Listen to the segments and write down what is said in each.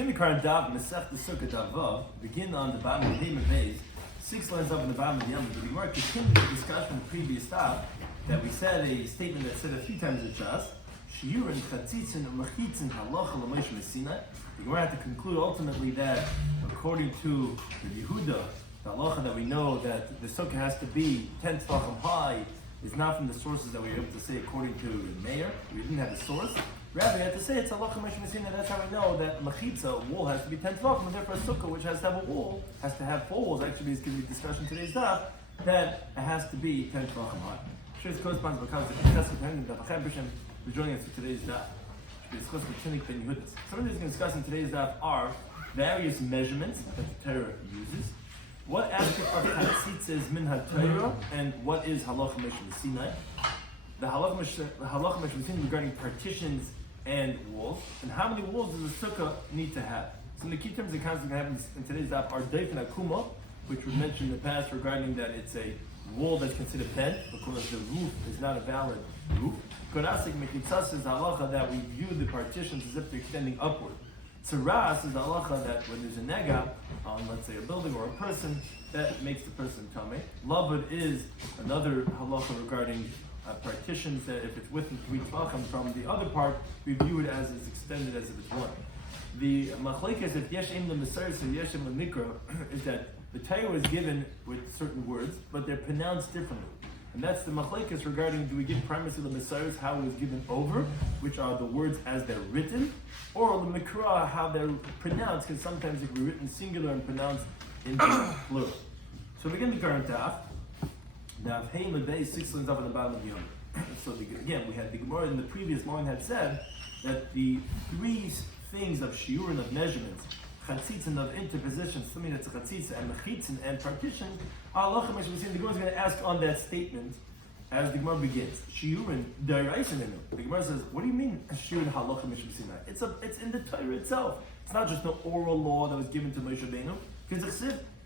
begin the current Daf, Mesech the Succah Daf, begin on the bottom of the base, 6 lines up in the bottom of the Yomim. The Gemara continued the discussion from the previous Daf that we said a statement that said a few times in Shas, shiur and chatzitzin and machitzin halacha l'moshe mesina. The Gemara had to conclude ultimately that according to the Yehuda, the halacha that we know that the sukkah has to be 10 tefachim high is not from the sources that we were able to say according to the mayor. We didn't have the source. Rather, we had to say it's halacha l'moshe mesina. That's how we know that machitza, wall, has to be 10 tefachim, and therefore a sukkah, which has to have a wall, has to have 4 walls. Actually, it's going to be discussion today's daf that it has to be 10 tefachim high. Sure, this corresponds because the contestant who's joining us for today's daf. Some of these going to discuss in today's daf are various measurements that the Torah uses. What aspect of chatzitza is min ha-Torah, and what is halacha l'moshe mesina? The halacha l'moshe mesina regarding partitions and walls, and how many walls does the sukkah need to have? So the key terms and concepts that happen in today's daf are deif and akuma, which was mentioned in the past regarding that it's a wall that's considered bent because the roof is not a valid roof. Korasik mechitzas is halacha that we view the partitions as if they're extending upward. Tzaras is halacha that when there's a nega on, let's say, a building or a person, that makes the person tameh. Lavud is another halacha regarding partitions that if it's within 3 tefachim from the other part, we view it as it's extended as if it's one. The machlekes if yesh im le'mesaris or yesh im le'mikra is that the Torah is given with certain words, but they're pronounced differently. And that's the machlekes regarding do we give primacy to the Messiahs, how it was given over, which are the words as they're written, or the mikra, how they're pronounced, because sometimes it can be written singular and pronounced in plural. So begin the current daf. Daf Hey Medei, 6 lines up on the bottom of the Yomim. So again, we had the Gemara in the previous line had said that the 3 things of shiur and of measurements, chatzitzin of interposition, something that's a chatzitza, and mechitzin and partition, halacha l'moshe mesina. The Gemara is going to ask on that statement as the Gemara begins. Shiur and daraisen. The Gemara says, what do you mean shiur and halacha l'moshe mesina? It's in the Torah itself. It's not just an oral law that was given to Moshe Rabbeinu. Because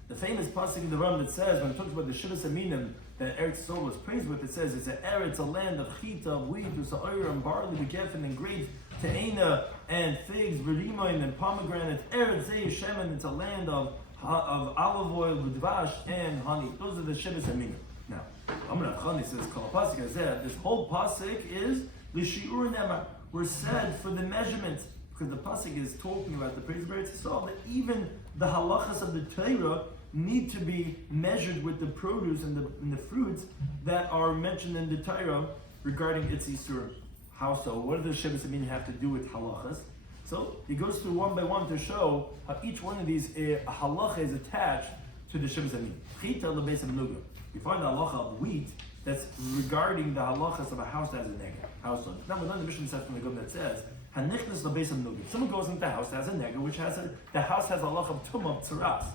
the famous pasuk in the Ram that says when it talks about the shivas aminim that Eretz Yisrael was praised with, it says it's a land of chita, of wheat, usa'oyer, and barley, begefen, and grapes, te'ena, and figs, berimoim, and pomegranates. Eretz Zeh Shemen, it's a land of olive oil, dvash, and honey. Those are the shivas aminim. Now, Amar Chani says, Kol pasuk hazeh, this whole pasuk is the shiur nema. We're said for the measurements, because the pasuk is talking about the praise of Eretz Yisrael, that even the halachas of the Torah need to be measured with the produce and the fruits that are mentioned in the Torah regarding its Yisur. How so? What does Shivas Amin have to do with halachas? So he goes through one by one to show how each one of these halacha is attached to the Shivas Amin. Chita lebeis hamnuga. You find the halacha of wheat that's regarding the halachas of a house that has a nega. How so? Now we're the Mishnah says from the Gum that says hanichnas lebeis hamnuga. If someone goes into the house that has a nega, which has the house has a halacha of tumah of tzaras.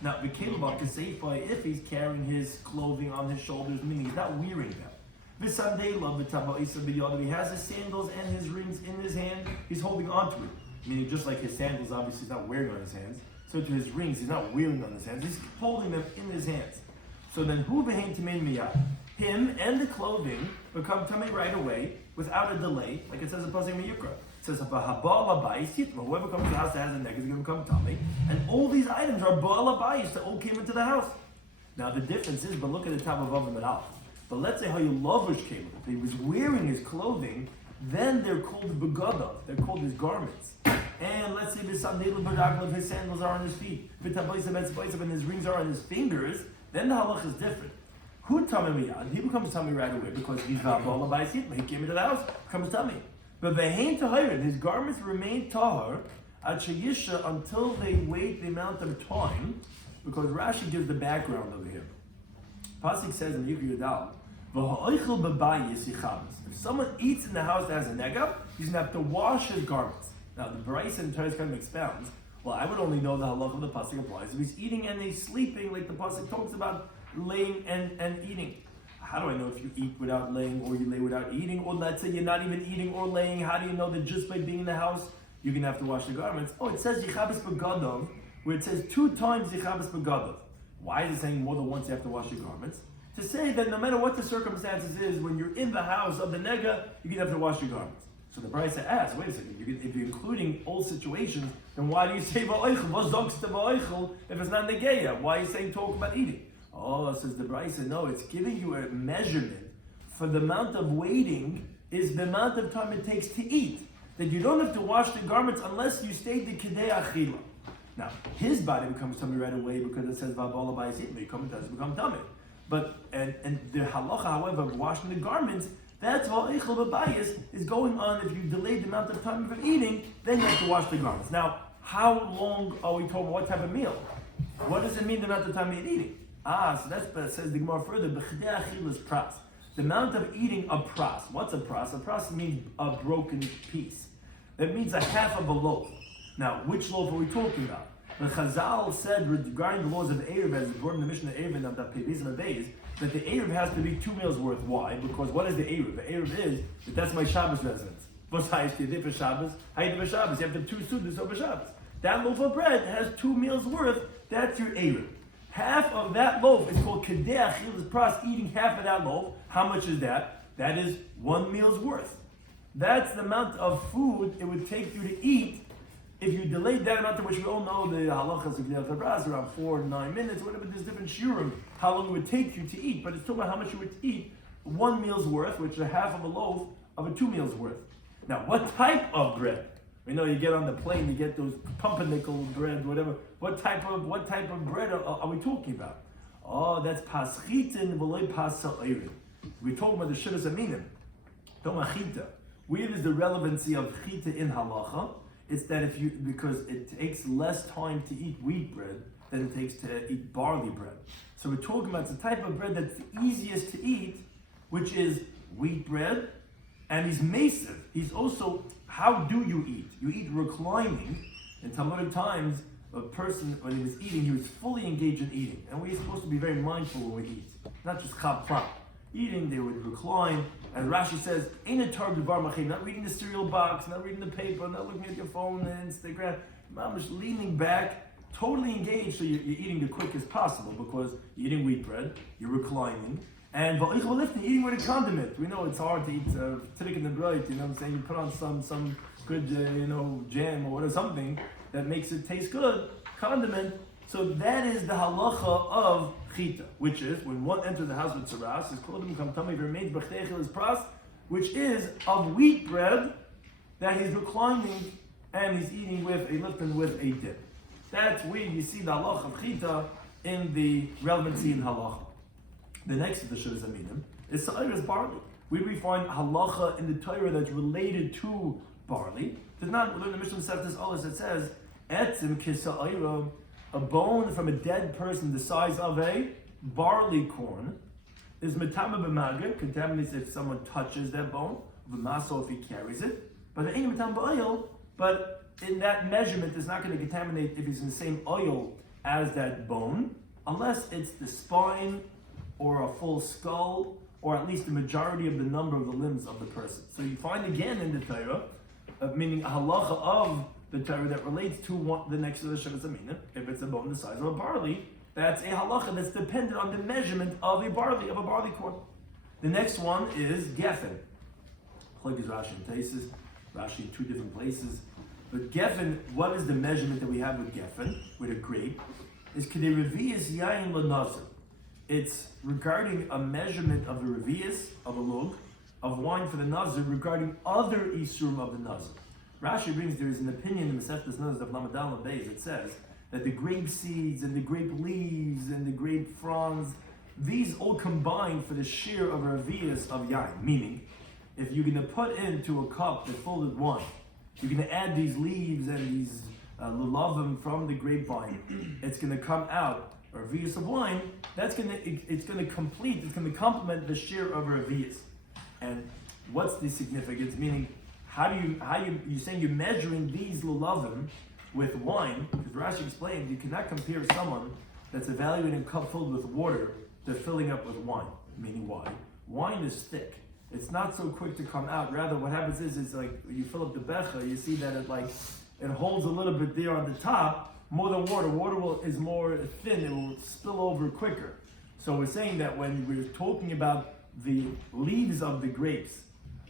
Now, we came about to say if he's carrying his clothing on his shoulders, meaning he's not wearing them. He has his sandals and his rings in his hand, he's holding on to it. Meaning just like his sandals, obviously he's not wearing on his hands. So to his rings, he's not wearing on his hands, he's holding them in his hands. So then, who behain tamein miyad? Him and the clothing become tamei right away, without a delay, like it says in Pasuk Miyukra. It says, whoever comes to the house that has a neck is going to become tamei. And all these items are ba'al habayis that all came into the house. Now the difference is, but look at the top of Avim and Aleph. But let's say how you lavish came. If he was wearing his clothing, then they're called begadav. They're called his garments. And let's say his sandals are on his feet, and his rings are on his fingers, then the halach is different. Who tamei miyad? He becomes tamei right away because he's not ba'al habayis. He came into the house, becomes tamei. But ve'hein tahirin, his garments remain tahar at sheyisha until they wait the amount of time, because Rashi gives the background over here. Pasuk says in Yikri Yudal, v'ha'oichel b'bayis yichabes. If someone eats in the house that has a nega, he's going to have to wash his garments. Now the Bryce in Torah kind of expounds, well, I would only know the halach of the pasuk applies if he's eating and he's sleeping, like the pasuk talks about laying and eating. How do I know if you eat without laying or you lay without eating? Or let's say you're not even eating or laying. How do you know that just by being in the house, you're going to have to wash the garments? Oh, it says Yichabes Begadov, where it says 2 times Yichabes Begadov. Why is it saying more than once you have to wash your garments? To say that no matter what the circumstances is, when you're in the house of the nega, you're going to have to wash your garments. So the Brisa asks, wait a second, if you're including all situations, then why do you say va'oichel? What's zogst to va'oichel if it's not negeya? Why are you saying talk about eating? Oh, says the Brisa, no, it's giving you a measurement for the amount of waiting is the amount of time it takes to eat. That you don't have to wash the garments unless you stay the kedei achila. Now, his body becomes tummy right away because it says va'bola b'ayis eat, but it doesn't become tummy. But and the halacha, however, of washing the garments, that's va'oichel b'bayis is going on. If you delay the amount of time of eating, then you have to wash the garments. Now, how long are we talking? What type of meal? What does it mean the amount of time you're eating? So that's says the Gemara further. B'chedei achila is pras. The amount of eating a pras. What's a pras? A pras means a broken piece. That means a half of a loaf. Now, which loaf are we talking about? The Chazal said regarding the laws of Erev, as brought in the Mishnah Erev and the Pebis and Beis, that the Erev has to be 2 meals worth. Why? Because what is the Erev? The Erev is that's my Shabbos residence. What's how you do for Shabbos? How you do for Shabbos? You have to have 2 sudas over Shabbos. That loaf of bread has 2 meals worth. That's your Erev. Half of that loaf is called Kedei Achilas Pras, eating half of that loaf. How much is that? That is 1 meal's worth. That's the amount of food it would take you to eat if you delayed that amount, which we all know the halachas of Kedei Achilas Pras, around 4 to 9 minutes, whatever, there's different shiurim, how long it would take you to eat, but it's talking about how much you would eat 1 meal's worth, which is a half of a loaf of a 2 meals worth. Now, what type of bread? We know you get on the plane, you get those pumpernickel bread, whatever. What type of bread are we talking about? Oh, that's paschitin v'loy pasa'orim. We're talking about the shivas aminim. Talking about chita. Where is the relevancy of chita in halacha? It's that because it takes less time to eat wheat bread than it takes to eat barley bread. So we're talking about the type of bread that's the easiest to eat, which is wheat bread, and he's mesiv. He's also, how do you eat? You eat reclining. In Talmudic times, a person, when he was eating, he was fully engaged in eating. And we're supposed to be very mindful when we eat. Not just chab prap. Eating, they would recline. And Rashi says, ain't a tar devar machin, not reading the cereal box, not reading the paper, not looking at your phone and Instagram. Mamash leaning back, totally engaged, so you're eating the quickest possible because you're eating wheat bread, you're reclining. And eating with a condiment. We know it's hard to eat tirik and the bread, you know what I'm saying? You put on some good, jam or whatever, something that makes it taste good, condiment. So that is the halacha of chita, which is when one enters the house with saras, his clothing becomes tummy, remains b'chtei achilas pras, which is of wheat bread that he's reclining and he's eating with a lifton with a dip. That's where you see the halacha of chita in the relevancy in halacha. The next of the shivas aminim is sa'iras barley. Where we find halacha in the Torah that's related to barley. There's not in the Mishnah Masechtas Olos that says etzim kisa'ira, a bone from a dead person the size of a barley corn is metama b'mager, contaminates if someone touches that bone, v'maso if he carries it. But it ain't metama b'oil. But in that measurement, it's not going to contaminate if it's in the same oil as that bone, unless it's the spine or a full skull, or at least the majority of the number of the limbs of the person. So you find again in the Torah, meaning a halacha of the Torah that relates to the next to the Shavas Aminim. If it's a bone the size of a barley, that's a halacha that's dependent on the measurement of a barley corn. The next one is geffen. Like is Rashi and Taisis, Rashi in 2 different places. But geffen, what is the measurement that we have with geffen, with a grape? Is kedei revi'is yayin l'nazir. It's regarding a measurement of the revi'is, of a lug, of wine for the nazir, regarding other isurim of the nazir. Rashi brings, there is an opinion in the Masechtas Nazir of Lamadal and Beis that says that the grape seeds and the grape leaves and the grape fronds, these all combine for the shiur of a revi'is of yain. Meaning, if you're going to put into a cup that's full with wine, you're going to add these leaves and these lulavim from the grapevine, it's going to come out a revi'is of wine. It's going to complement the shiur of a revi'is. And what's the significance? Meaning, you're saying you're measuring these lulavim with wine, because Rashi explained you cannot compare someone that's evaluating a cup filled with water to filling up with wine. Meaning why? Wine is thick. It's not so quick to come out. Rather, what happens is it's like you fill up the becha, you see that it holds a little bit there on the top, more than water. Water is more thin, it will spill over quicker. So we're saying that when we're talking about the leaves of the grapes,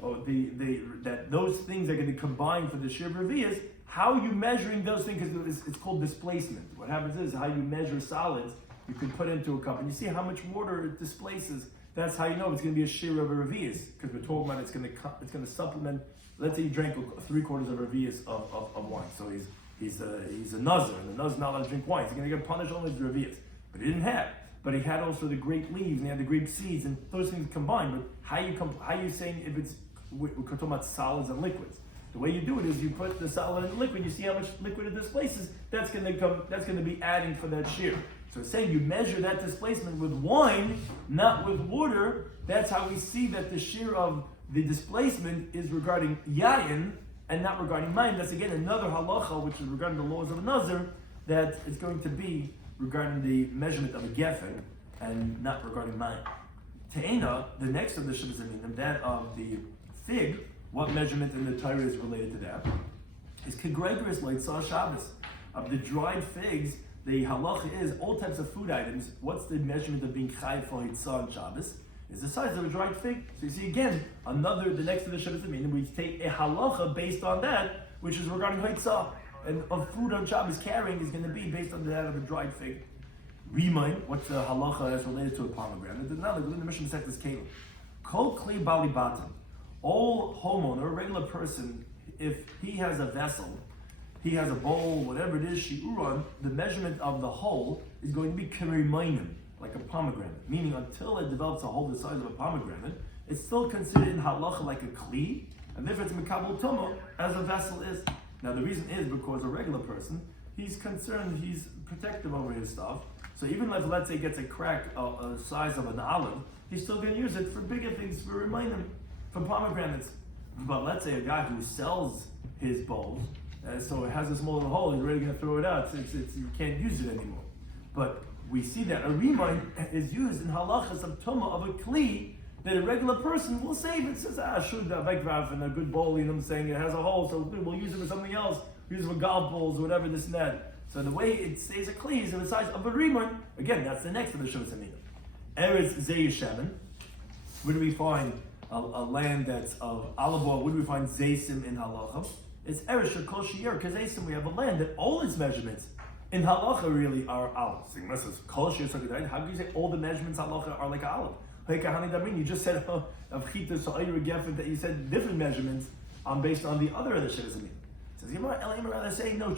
that those things are going to combine for the shiur revius. How are you measuring those things? Because it's called displacement. What happens is how you measure solids. You can put into a cup and you see how much water it displaces. That's how you know it's going to be a shiur of a revius, because we're talking about it's going to supplement. Let's say you drank 3/4 of a revius of wine, so he's a nazir, and the nazir not allowed to drink wine. He's going to get punished only with revius, but he didn't have. But he had also the grape leaves and he had the grape seeds, and those things combined. But how you saying if it's we're talking about solids and liquids? The way you do it is you put the solid in the liquid. You see how much liquid it displaces. That's going to be adding for that shiur. So it's saying you measure that displacement with wine, not with water. That's how we see that the shiur of the displacement is regarding yayin and not regarding mayim. That's again another halacha, which is regarding the laws of a nazir, that it's going to be regarding the measurement of a gefen and not regarding mayim. Te'ena, the next of the Shabbos Aminim, that of the fig, what measurement in the Torah is related to that? Is kegregoris leitzah Shabbos. Of the dried figs, the halacha is all types of food items. What's the measurement of being chayv for hitzah on Shabbos? Is the size of a dried fig. So you see again, the next of the Shabbos Aminim, we take a halacha based on that, which is regarding hitzah. And of food on Shabbos carrying is going to be based on that of a dried fig. Remind, what's the halacha that's related to a pomegranate? Now the mission mesechta is kelim. Kol kli bali batam. All homeowner, a regular person, if he has a vessel, he has a bowl, whatever it is, shiur, the measurement of the hole is going to be kirimayim, like a pomegranate. Meaning until it develops a hole the size of a pomegranate, it's still considered in halacha like a kli, and therefore it's mekabel tumo as a vessel is. Now the reason is because a regular person, he's concerned, he's protective over his stuff. So even if, let's say, he gets a crack a size of an olive, he's still going to use it for bigger things, for remaining, for pomegranates. But let's say a guy who sells his bowls, so it has a small little hole, he's already going to throw it out, you can't use it anymore. But we see that a remind is used in halachas of tumah of a kli, that a regular person will save it. Says, should and a good bowl, you know what I'm saying? It has a hole, so we'll use it for something else. Use it for golf balls, whatever, this and that. So the way it stays a kli is in the size of a rimon. Again, that's the next of the Shabbos Aminim. Eretz Zeyishemen. Where do we find a land that's of olive oil? Where do we find Zaysim in halacha? It's Eretz Shekol Shiur Kazaysim. We have a land that all its measurements in halacha really are olives. How do you say all the measurements halacha are like olive? You just said of chita so that you said different measurements based on the other of the Shabbos Aminim. Says rather say no.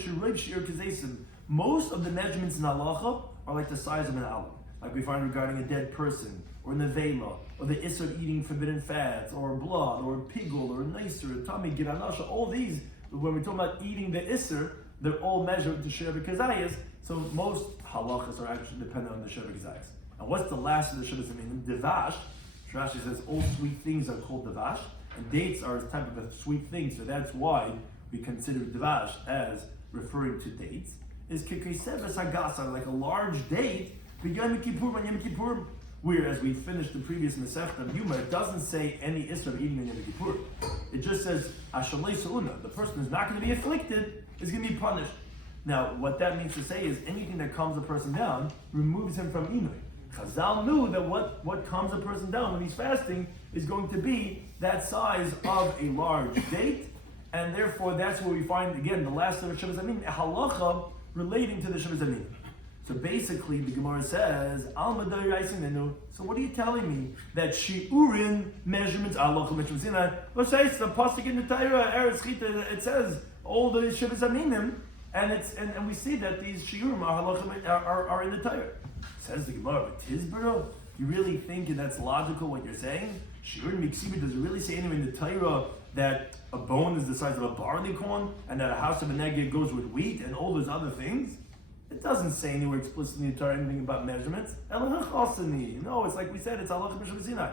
Most of the measurements in halacha are like the size of an olive, like we find regarding a dead person, or nevela, or the issur of eating forbidden fats, or blood, or pigul, or nicer, or tummy, giranasha. All these, when we're talking about eating the issur, they're all measured to shiur kazayas. So most halachas are actually dependent on the shiur kazayas. And what's the last of the Shabbos Aminim? Devash. Rashi says all sweet things are called devash, and dates are a type of a sweet thing. So that's why we consider devash as referring to dates. Is kikisevas hagasa, like a large date, but Yom Kippur and Yom Kippur. Whereas we finished the previous mesechta of Yoma, it doesn't say any issur of eating on Yom Kippur. It just says ashalei sauna. The person who's not going to be afflicted is going to be punished. Now, what that means to say is anything that calms a person down removes him from Inoy. Chazal knew that what calms a person down when he's fasting is going to be that size of a large date, and therefore that's where we find again the last of the Shabbos Aminim, a halacha relating to the Shabbos Aminim. So basically, the Gemara says, so what are you telling me? That shiurin measurements, let's say it's the pasuk in the Torah, Eretz Chita, it says all the Shabbos Aminim, and we see that these shiurim are in the Torah. Says the Gemara, Tizbaro, you really think that's logical what you're saying? Shiur miksiba, does it really say anywhere in the Torah that a bone is the size of a barley corn, and that a house of a neged goes with wheat and all those other things? It doesn't say anywhere explicitly in the Torah anything about measurements. No, it's like we said, it's halacha b'Shabbos Sinai.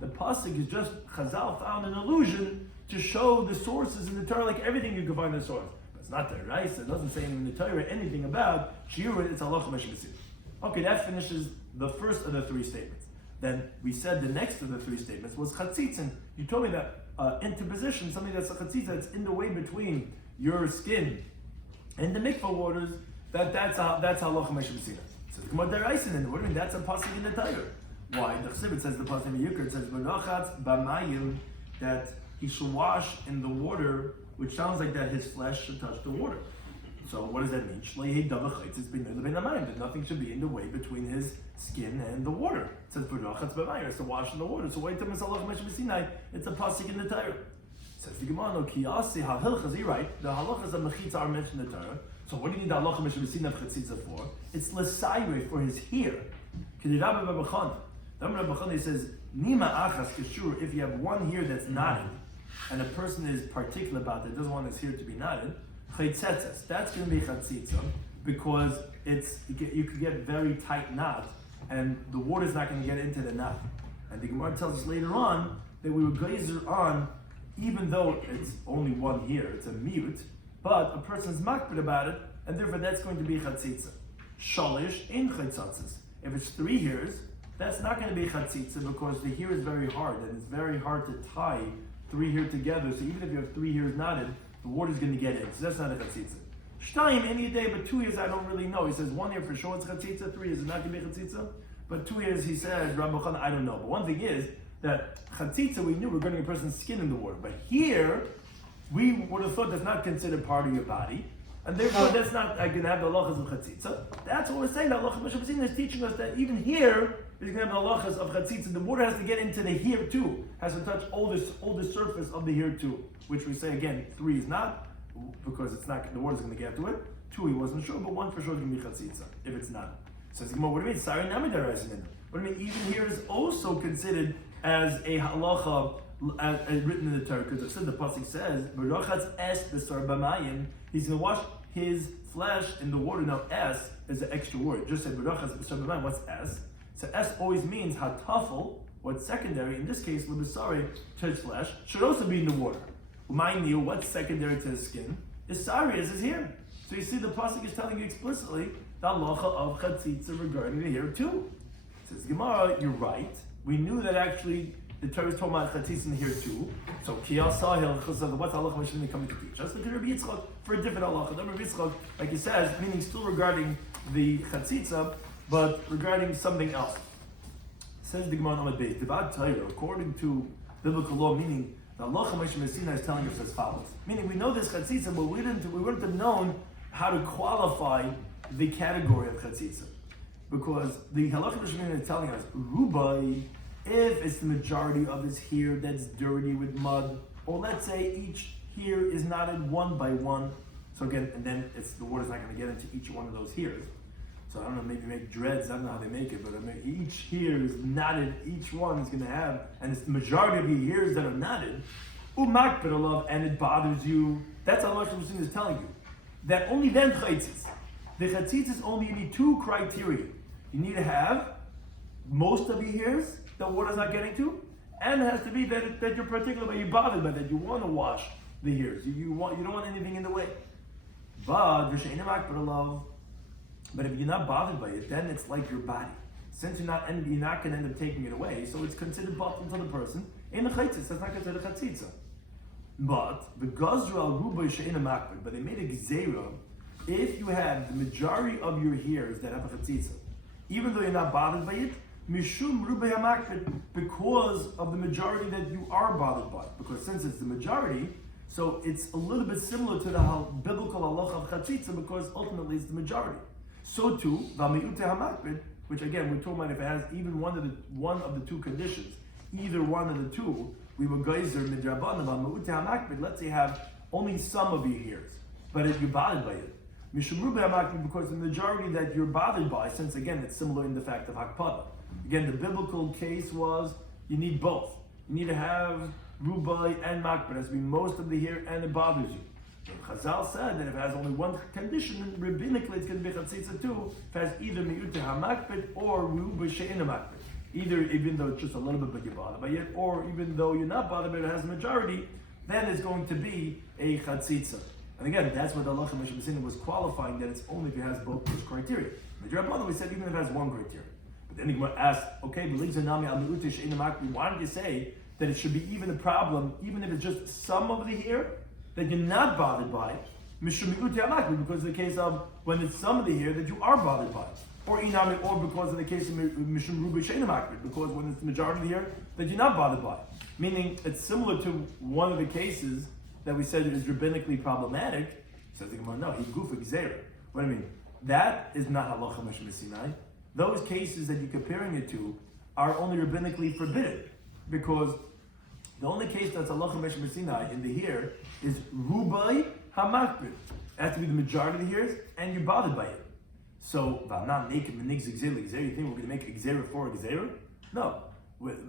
The pasuk is just Chazal found an allusion to show the sources in the Torah, like everything you can find in the source. But it's not the right. It doesn't say in the Torah anything about shiur. It's halacha b'Shabbos Sinai. Okay, that finishes the first of the three statements. Then we said the next of the three statements was chatzitzin. You told me that interposition, something that's a chatzitza, that's in the way between your skin and the mikvah waters, that's halacha b'Shabbos Sinai. So the Gemara deraisen, what do you mean? That's a pasuk in the Torah. Why? The Chsibit says the pasuk in Yikr, it says "Menachatz b'mayim," that he should wash in the water, which sounds like that his flesh should touch the water. So what does that mean? That nothing should be in the way between his skin and the water. It says it's to wash in the water. So wait till it's a pasuk in the Torah. Says the Gemara, no, you're right. The halachas of mechitza are mentioned in the Torah. So what do you need the halacha meshubesina of chatzitza for? It's l'sayrei, for his hair. Rabbi Shloimy says, nima achas shiur, if you have one hair that's knotted, and a person is particular about it, doesn't want his hair to be knotted, chaytzetzes, that's going to be chatzitza, because you could get very tight knot, and the water's not going to get into the knot. And the Gemara tells us later on that we were geyser on, even though it's only one hair, it's a miut, but a person's makbid about it, and therefore that's going to be chatzitza. Shalish in chaytzetzes. If it's 3 hairs, that's not going to be chatzitza, because the hair is very hard, and it's very hard to tie 3 hairs together. So even if you have 3 hairs knotted, the water's going to get in. So that's not a chatzitza. Shtayim any day, but 2 hairs I don't really know. He says 1 hair for sure it's chatzitza, 3 hairs is not going to be chatzitza. But 2 hairs, he says, Rabbi Shloimy, I don't know. But one thing is that chatzitza, we knew we're going to get a person's skin in the water. But here, we would have thought that's not considered part of your body. And therefore, that's not going to have the halachas of chatzitza. That's what we're saying. The halacha Meshubesina is teaching us that even here is going to have the halachas of chatzitza. The water has to get into the hair too. Has to touch all the surface of the hair too. Which we say again, 3 is not, because it's not. The water's going to get to it. 2 he wasn't sure, but 1 for sure is going to be chatzitza if it's not. So what do you mean? Sari namidar. What do you mean? Even here is also considered as a halacha. As written in the Torah, because the pasuk says, "Berachatz es b'sar b'mayim." He's going to wash his flesh in the water. Now, es is an extra word. Just say "Berachatz b'sar b'mayim." What's es? So es always means hatafel. What's secondary? In this case, l'b'sari, to his flesh, should also be in the water. Mind you, what's secondary to his skin? Is sari, is his hair. So you see, the pasuk is telling you explicitly the halacha of chatzitza regarding the hair too. Says Gemara, you're right. We knew that actually. The Torah is talking about chatzitza in here too. So kiyal sahil, what's halacha Meshubesina coming to teach us? Look at Rabbi Yitzchak for a different halacha. Rabbi Yitzchak, like he says, meaning still regarding the chatzitza, but regarding something else. Says the Gemara Amud Beis, Devad Torah, according to biblical law, meaning the halacha Meshubesina is telling us as follows. Meaning we know this chatzitza, but we wouldn't have known how to qualify the category of chatzitza, because the halacha Meshubesina is telling us rubai. If it's the majority of his hair that's dirty with mud, or let's say each hair is knotted 1 by 1, so again, and then the water's not going to get into each one of those hairs. So I don't know, maybe make dreads, I don't know how they make it, but each hair is knotted, each one is going to have, and it's the majority of your hairs that are knotted, and it bothers you, that's how Allah is telling you. That only then chatzitz. The chatzitz only you need 2 criteria. You need to have most of your hairs the water's not getting to, and it has to be that you're particularly bothered by that. You want to wash the hairs. You don't want anything in the way. But if you're not bothered by it, then it's like your body. Since you're not going to end up taking it away, so it's considered bottled to the person. In the chatzitz, that's not considered chatzitza. But the gazra al ruba she'ena makbid. But they made a gzeira. If you have the majority of your hairs that have a chatzitza, even though you're not bothered by it, Mishum Rubei HaMakbid, because of the majority that you are bothered by. Because since it's the majority, so it's a little bit similar to the biblical halacha of chatzitza, because ultimately it's the majority. So too, V'ami'ute HaMakbid, which again we're talking about if it has even one of the 2 conditions, either one of the 2, we were geyser midrabanan V'ami'ute HaMakbid. Let's say you have only some of your hairs, but if you're bothered by it, Mishum Rubei HaMakbid, because the majority that you're bothered by, since again it's similar in the fact of hakpada. Again, the biblical case was you need both. You need to have rubai and makbid. It has to be most of the hair and it bothers you. And Chazal said that if it has only one condition, then rabbinically it's going to be chatzitza too. If it has either mi'ute hamakbid or rubai she'ena makbid. Either even though it's just a little bit but you're bothered by it, or even though you're not bothered but it has a majority, then it's going to be a chatzitza. And again, that's what the halacha Meshubesina was qualifying, that it's only if it has both those criteria. Midrabanan, we said even if it has one criteria. But then he asked, okay, why don't you say that it should be even a problem, even if it's just some of the hair that you're not bothered by, because of the case of when it's some of the hair that you are bothered by. or inami, or because in the case of mishum rubi sheina makbid, because when it's the majority here that you're not bothered by. Meaning it's similar to one of the cases that we said is rabbinically problematic. Says the Gemara, no, he goof gzeira. What do I mean? That is not halacha mishum Sinai. Those cases that you're comparing it to are only rabbinically forbidden, because the only case that's halacha mishum Sinai in the here is rubai hamakbid. It has to be the majority of the hairs, and you're bothered by it. So, not naked menig gzeira. You think we're going to make a gzeira for a gzeira? No.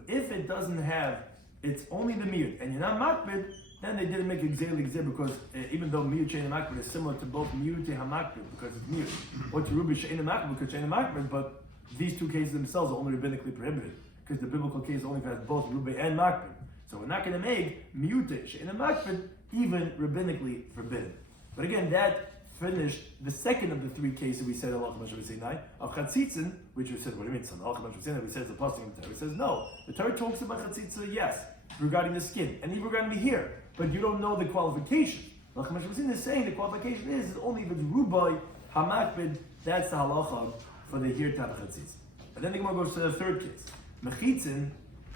If it doesn't have, it's only the miyut, and you're not makbid, then they didn't make a gzeira because even though miyut she'ena makbid is similar to both miyut and hamakbid because it's miyut, or to rubi she'ena makbid because she'ena makbid, but these two cases themselves are only rabbinically prohibited because the biblical case only has both rubi and makbid. So we're not going to make miyut she'ena makbid even rabbinically forbidden. But again, that finished the second of the three cases we said halacha mishum Sinai of chatzitzin, which we said, what do you mean? So halacha mishum Sinai, we said the pasuk in the Torah. It says no. The Torah talks about chatzitza, yes, regarding the skin, and even regarding the hair, but you don't know the qualification. Halacha mishum Sinai is saying the qualification is only if it's rubai hamakbid. That's the halacha for the hair type of chatzitz. And then the Gemara goes to the third case, mechitzin,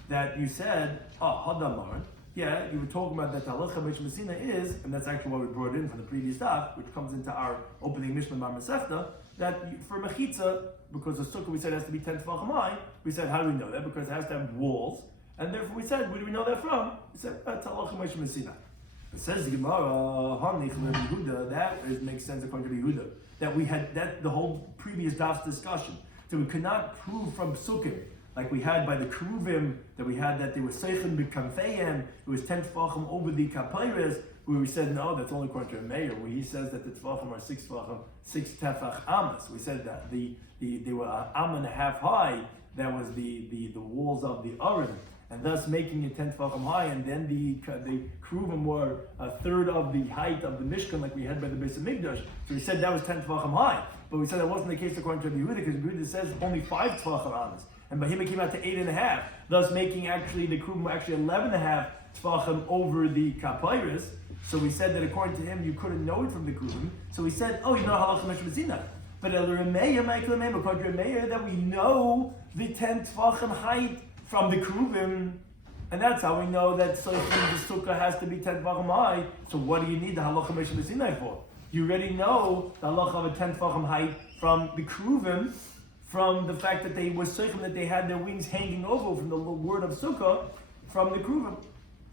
that you said, hadamar. Yeah, you were talking about that halacha mishum Sinai is, and that's actually what we brought in from the previous daf, which comes into our opening Mishnah Bar Masechta, that for mechitza, because the sukkah we said has to be 10 tefachim high, we said, how do we know that? Because it has to have walls, and therefore we said, where do we know that from? We said, that's halacha mishum Sinai. It says the Gemara, that makes sense according to Yehuda, that we had, that the whole previous daf's discussion, so we could not prove from Sukkah, like we had by the Keruvim, that we had that they were Seichen b'kamfeim, it was 10 tefachim over the kapayres, where we said, no, that's only according to a mayor, where he says that the tefachim are 6 tefachim, 6 tefach amas. We said that they were an am and a half high, that was the walls of the Aron, and thus making it 10 tefachim high, and then the Keruvim were a third of the height of the Mishkan, like we had by the Beis Hamikdash. So we said that was 10 tefachim high, but we said that wasn't the case according to the Yehuda, because Yehuda says only 5 tefachim amas. And Bahima came out to 8.5, thus making actually the Keruvim actually 11.5 tefachim over the kapayres. So we said that according to him, you couldn't know it from the Keruvim. So we said, oh, you know halacha mishum Sinai. But according to Remeir, that we know the 10 tefachim height from the Keruvim, and that's how we know that the sukkah has to be 10 tefachim high. So what do you need the halacha mishum Sinai for? You already know the halacha of a 10 tefachim height from the Keruvim, from the fact that they were seichim, that they had their wings hanging over from the word of Sukkah from the Keruvim.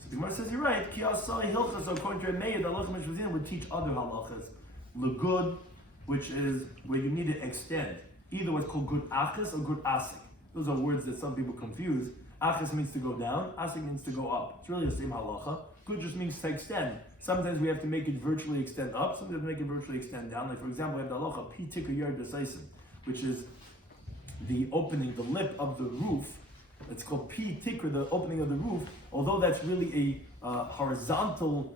So the Gemara says, you're right. Ki asai hilchas, according to Remeir, the halacha mishum Sinai would teach other halachas. Legud, which is where you need to extend. Either what's called good achas or good asik. Those are words that some people confuse. Achas means to go down, asik means to go up. It's really the same halacha. Good just means to extend. Sometimes we have to make it virtually extend up, sometimes we make it virtually extend down. Like for example, we have the halacha pi tikku yard desaisim, which is the opening, the lip of the roof. It's called pi tikra, the opening of the roof. Although that's really a horizontal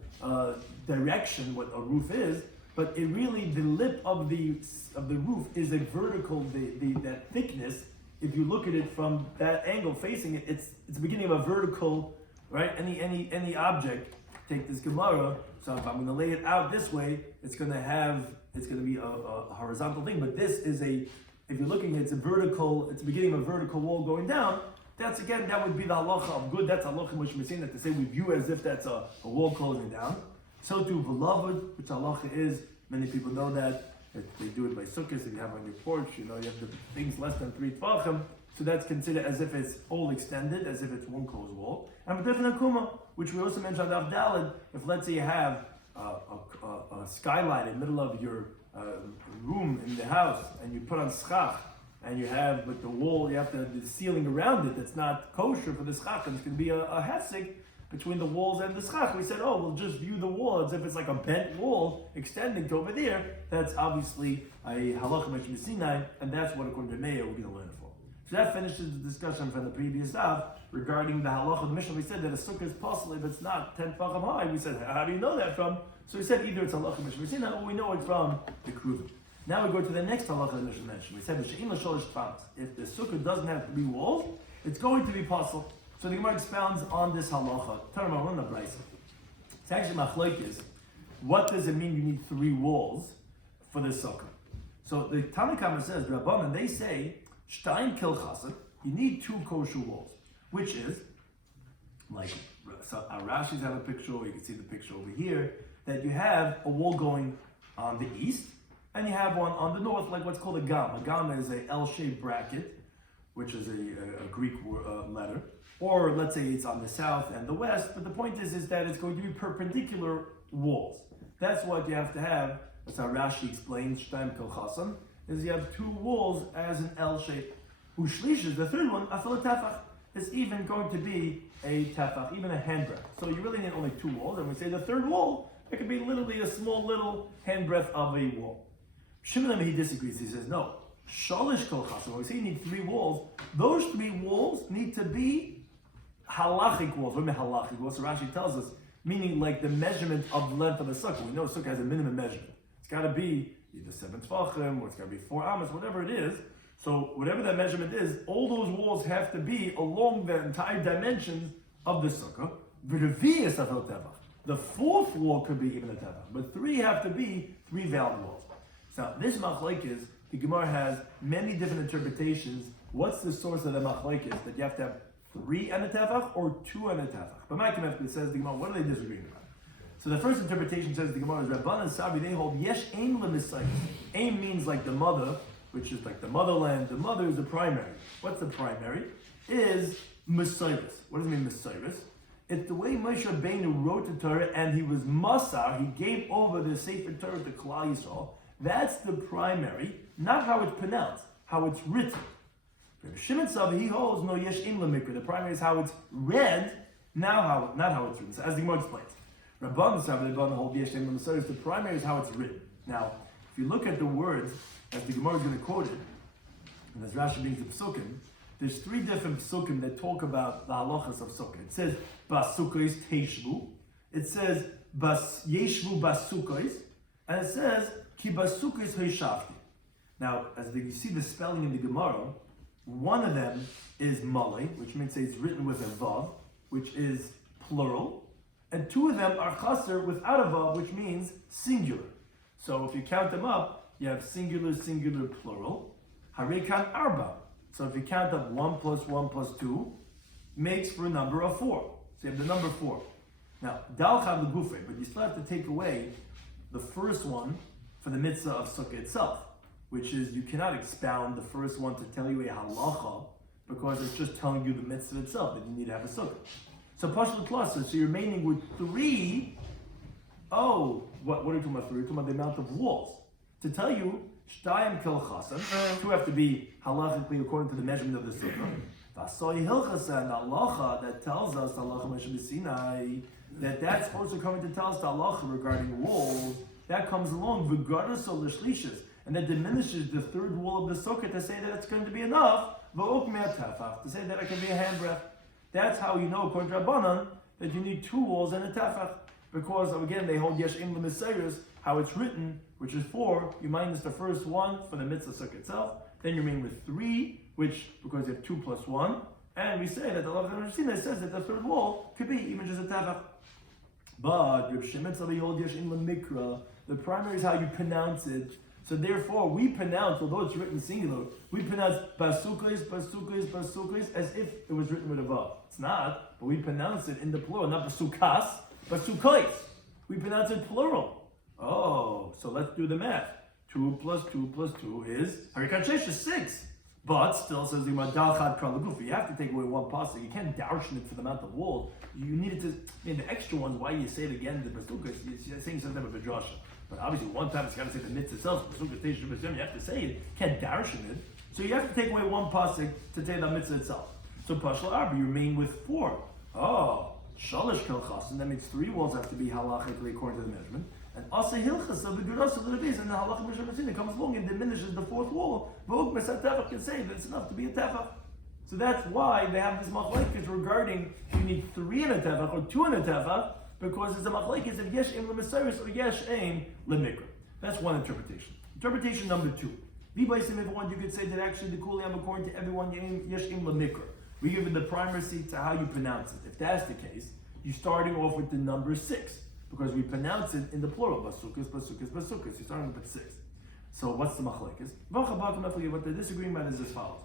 direction, what a roof is, but it really, the lip of the roof is a vertical. That thickness, if you look at it from that angle facing it, it's the beginning of a vertical, right? Any object. Take this Gemara. So if I'm going to lay it out this way, it's going to be a horizontal thing. But this is if you're looking, it's the beginning of a vertical wall going down. That would be the halacha of good. That's halacha mishum Sinai, to say we view as if that's a wall closing down. So too, beloved, which halacha is, many people know that they do it by sukkahs. If you have on your porch, you have the things less than 3 tefachim. So that's considered as if it's all extended, as if it's one closed wall. And with different akuma, which we also mentioned on Daf Daled, if let's say you have a skylight in the middle of your room in the house, and you put on schach, and you have with the wall, you have the ceiling around it that's not kosher for the schach, and it's going to be a hefsek between the walls and the schach. We said, we'll just view the wall as if it's like a bent wall extending to over there. That's obviously a halacha mishum Sinai, and that's what according to Meir we're going to learn for. So that finishes the discussion from the previous daf regarding the halacha of the Mishnah. We said that a sukkah is possible if it's not 10 tefachim high. We said, how do you know that from? So we said either it's halacha mishum Sinai or we know it from the Keruvim. Now we go to the next halacha the Mishnah mentioned. We said if the sukkah doesn't have 3 walls, it's going to be possible. So the Gemara expounds on this halacha. It's actually machlokes. What does it mean you need 3 walls for the sukkah? So the Tanakhama says, Rabbanan, they say, Shtaim kil chassid, you need 2 kosher walls, which is, like, so our Rashi's have a picture, you can see the picture over here, that you have a wall going on the east, and you have one on the north, like what's called a gam. A gam is a L-shaped bracket, which is a Greek letter. Or let's say it's on the south and the west, but the point is that it's going to be perpendicular walls. That's what you have to have. That's how Rashi explains, Shtaim kol chasam, is you have 2 walls as an L shape. Ushlish is the third one, afil tefach, is even going to be a tefach, even a handbreadth. So you really need only 2 walls, and we say the third wall, it could be literally a small little handbreadth of a wall. Shimon, he disagrees, he says, no, shalish kol chasam, when we say you need 3 walls, those 3 walls need to be halachic walls. What do you mean halachic walls? So Rashi tells us, meaning like the measurement of the length of the sukkah. We know a sukkah has a minimum measurement. It's got to be either 7 tefachim, or it's got to be 4 amos, whatever it is. So whatever that measurement is, all those walls have to be along the entire dimensions of the sukkah. The 4th wall could be even a tefach, but 3 have to be 3 valid walls. So this machlokes, the Gemara has many different interpretations. What's the source of the machlokes that you have to have 3 and a tefach or 2 and a tefach? But my comment says the Gemara, what are they disagreeing about? So the first interpretation says the Gemara is Rabban and Sabi, they hold yesh aim lemisayis. Aim means like the mother, which is like the motherland. The mother is the primary. What's the primary? Is Messiris. What does it mean Messiris? It's the way Moshe Rabbeinu wrote the Torah and he was Masar, he gave over the Sefer Torah to Klal Yisrael. That's the primary, not how it's pronounced, how it's written. Shimon Savi, he holds no yesh im lemikra. The primary is how it's read, not how it's written. So as the Gemara explains, Rabban Savi, the hold yesh im lemikra. The primary is how it's written. Now, if you look at the words, as the Gemara is going to quote it, and as Rashi brings the psukim, there's 3 different psukim that talk about the halachas of sukkah. It says basukkos teishvu, it says bas yeshvu basukkos, and it says ki basukkos hoishavti. Now, as you see the spelling in the Gemara, one of them is malay, which means it's written with a vav, which is plural, and 2 of them are chaser without a vav, which means singular. So if you count them up, you have singular, singular, plural. Harekan arba. So if you count up 1 plus 1 plus 2, makes for a number of 4. So you have the number 4. Now, dal chav l'gufay, but you still have to take away the first one for the mitzvah of sukkah itself, which is you cannot expound the first one to tell you a halacha because it's just telling you the mitzvah itself that you need to have a sukkah. So pashut cluster, so you're remaining with 3. Oh, what are you talking about 3? You're talking about the amount of walls. To tell you, shtayim kil chasam, 2 have to be halachically according to the measurement of the sukkah. Vasoi hilchasa, and halacha that tells us halacha Moshe Sinai that's also coming to tell us the halacha regarding walls. That comes along v'garas or l'shlishas, and that diminishes the 3rd wall of the sukkah to say that it's going to be enough, to say that it can be a handbreadth. That's how you know, according to Rabbanan, that you need 2 walls and a tefach, because again they hold yesh im lemisiris, how it's written, which is 4. You minus the first one for the mitzvah sukkah itself, then you remain with 3, which because you have 2 plus 1, and we say that the Lav Shina says that the 3rd wall could be even just a tefach. But Reb Shimon Tzadi hold yesh im lemikra. The primary is how you pronounce it. So therefore, we pronounce, although it's written singular, we pronounce basukos, basukos, basukos, as if it was written with a vav. It's not, but we pronounce it in the plural, not basukas, basukos. We pronounce it plural. Oh, so let's do the math. 2 plus 2 plus 2 is, Harikat Shesh is 6. But still says the Dal Chad Kal Gufa. You have to take away 1 pasuk. You can't darshan it for the amount of walls. You need it to, the extra ones, why you say it again, the basukas, you're saying something about Vidrasha. But obviously, one time it's got to say the mitzvah itself. You have to say it. You can't darshan it. So you have to take away 1 pasuk to say the mitzvah itself. So pashal arba, you remain with 4. Oh, shalish kol chasen. That means 3 walls have to be halachically according to the measurement. And asa hilchas of the gerasa that it is, and the halacha mishra comes along and diminishes the 4th wall. V'og mesat tefach can say that it's enough to be a tefach. So that's why they have this machlokes regarding you need 3 in a tefach or 2 in a tefach. Because it's a machlokes of yesh aim lemisiris or yesh aim lemikra. That's one interpretation. Interpretation number 2. V'baisim everyone, you could say that actually the kuliyam according to everyone yesh aim lemikra. We give it the primacy to how you pronounce it. If that's the case, you're starting off with the number 6 because we pronounce it in the plural. Basukas, basukas, basukas. You're starting with 6. So what's the machlekes? What they're disagreeing about is as follows.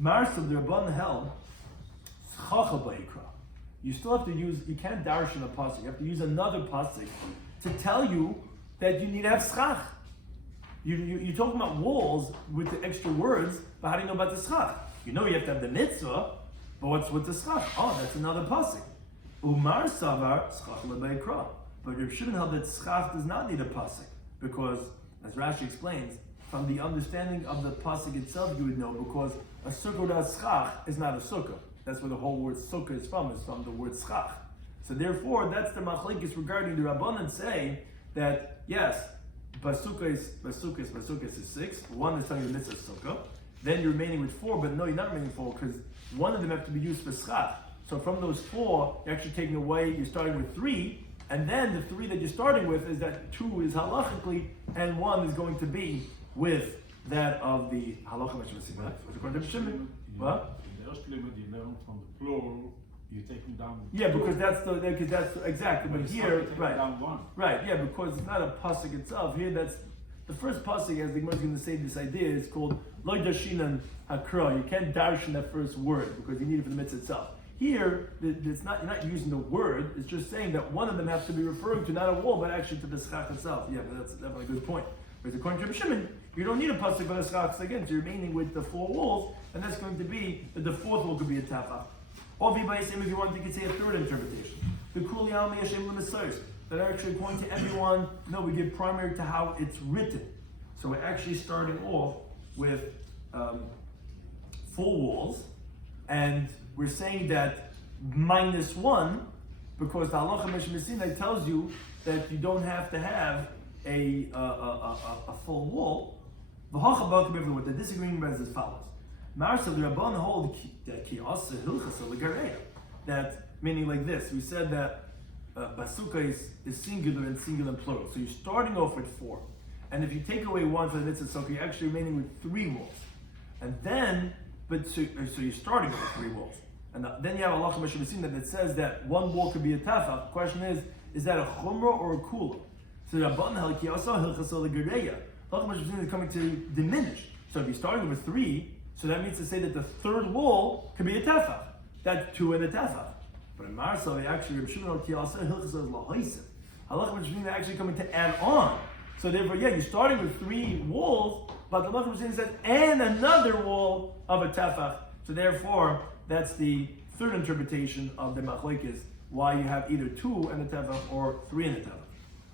Marsav the Rabban held Succah Daf. You still have to use, you can't darshan a pasuk. You have to use another pasuk to tell you that you need to have schach. You're talking about walls with the extra words, but how do you know about the schach? You know you have to have the mitzvah, but what's with the schach? Oh, that's another pasuk. Umar savar schach lebeikra. But Rabbi Shimon held that schach does not need a pasuk because, as Rashi explains, from the understanding of the pasuk itself, you would know because a sukkah without schach is not a sukkah. That's where the whole word sukkah is from the word schach. So therefore, that's the machlekes regarding the Rabbanan say that yes, basukah is 6. One is telling you the mitzvah sukkah. Then you're remaining with 4, but no, you're not remaining 4 because one of them have to be used for schach. So from those 4, you're actually taking away. You're starting with 3, and then the 3 that you're starting with is that 2 is halachically, and 1 is going to be with that of the halacha meshmasimat. What? From the plural, you're taking down. Yeah, because that's exactly. But here, right, down 1. Right, yeah, because it's not a pasuk itself. Here, that's the first pasuk. As the Gemara is going to say, this idea is called lo dashinan hakra. You can't darshan that first word because you need it for the mitzvah itself. Here, it's not. You're not using the word. It's just saying that one of them has to be referring to not a wall, but actually to the schach itself. Yeah, but that's definitely a good point. Whereas according to Rabbi Shimon, you don't need a pasuk for the schach. So again, so you're remaining with the 4 walls, and that's going to be that the 4th wall could be a tafach. Or if you want, you could say a third interpretation. The kuli almi yashem l'mesoros. That actually, according to everyone, no, we give primary to how it's written. So we're actually starting off with 4 walls, and we're saying that -1, because the halacha meshmesina tells you that you don't have to have a full wall. What they're disagreeing about is as follows. Marsav the Rabban hold that meaning like this. We said that basukah is singular and singular and plural. So you're starting off with 4, and if you take away 1 for the mitzvah sukkah, you're actually remaining with 3 walls. And then, so you're starting with 3 walls, and then you have a halacha meshmesina that says that 1 wall could be a tafach. The question is that a chumrah or a kula? So the Rabban held halacha meshmesina is coming to diminish. So if you're starting with 3. So that means to say that the 3rd wall could be a tefach. That's 2 and a tefach. But in Marsal, they actually halacha actually coming to add on. So therefore, yeah, you're starting with 3 walls, but the halacha says and another wall of a tefach. So therefore, that's the 3rd interpretation of the machlekes. Why you have either 2 and a tefach or 3 and a tefach.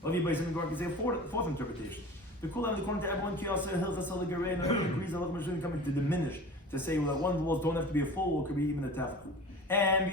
Everybody can say a 4th interpretation. The Kulam, according to everyone, agrees that coming to diminish, to say well, that 1 wall don't have to be a full wall, could be even a tafach. And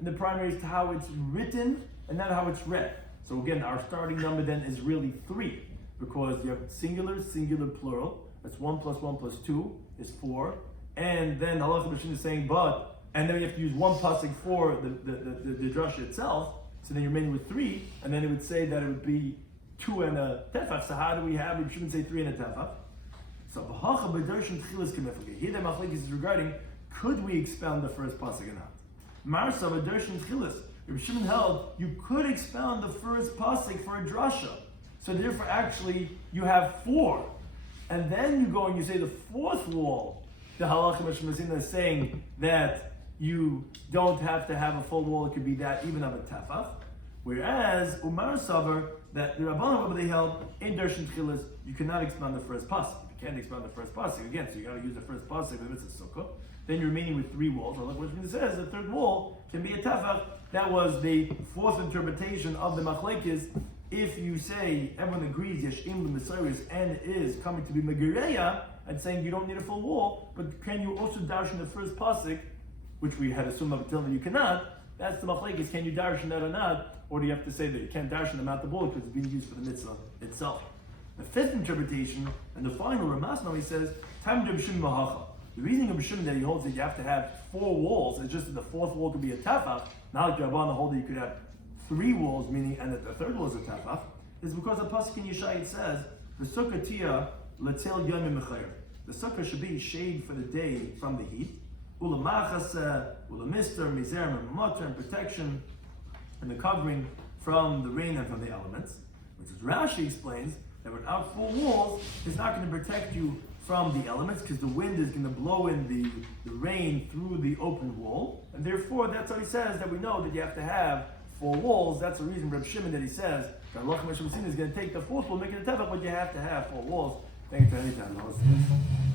the primary is to how it's written and not how it's read. So again, our starting number then is really 3, because you have singular, plural. That's 1 plus 1 plus 2 is 4. And then Allah is saying but, and then you have to use 1 pasuk for the drasha itself. So then you're remaining with 3, and then it would say that it would be 2 and a tefach. So how do we have? We shouldn't say 3 and a tefach. So here the machlekes is regarding could we expound the first pasuk or not? Marsa b'darshan tchilas. Rabbi Shimon held you could expound the first pasuk for a drasha. So therefore, actually, you have 4, and then you go and you say the 4th wall. The halacha meshmesina is saying that you don't have to have a full wall; it could be that even of a tefach. Whereas Umar Savar, that the Rabbanan they held in Darshan Tchilas, you cannot expand the first pasuk. You can't expand the first pasuk again, so you got to use the first pasuk if it's a sukkah. Then you're remaining with 3 walls. Or like what it says, the 3rd wall can be a tefach. That was the 4th interpretation of the machlekes. If you say everyone agrees Yeshim the Messiah and is coming to be Megireya and saying you don't need a full wall, but can you also darshan the first pasuk, which we had assumed up until now you cannot? That's the machlekes. Can you darshan that or not? Or do you have to say that you can't darshan them out the wall because it's being used for the mitzvah itself? The 5th interpretation and the final Ramas now he says Tam Rabbi Shimon Mahacha. The reasoning of Rabbi Shimon that he holds that you have to have 4 walls is just that the 4th wall could be a tefach. Not like Rabbanan hold that you could have 3 walls, meaning and that the 3rd wall is a tefach, is because the pasuk in Yeshaya says the Sukkah tia letel yomim mechayer. The sukkah should be shade for the day from the heat. Ulamachase, ulamister, mizer, and mutter, and protection, and the covering from the rain and from the elements. Which is Rashi explains, that without full walls, it's not going to protect you from the elements because the wind is going to blow in the rain through the open wall. And therefore, that's how he says that we know that you have to have four walls. That's the reason Rabbi Shimon that he says that Allah is going to take the fourth wall, make it a tefach, but you have to have four walls. Thank you for anything.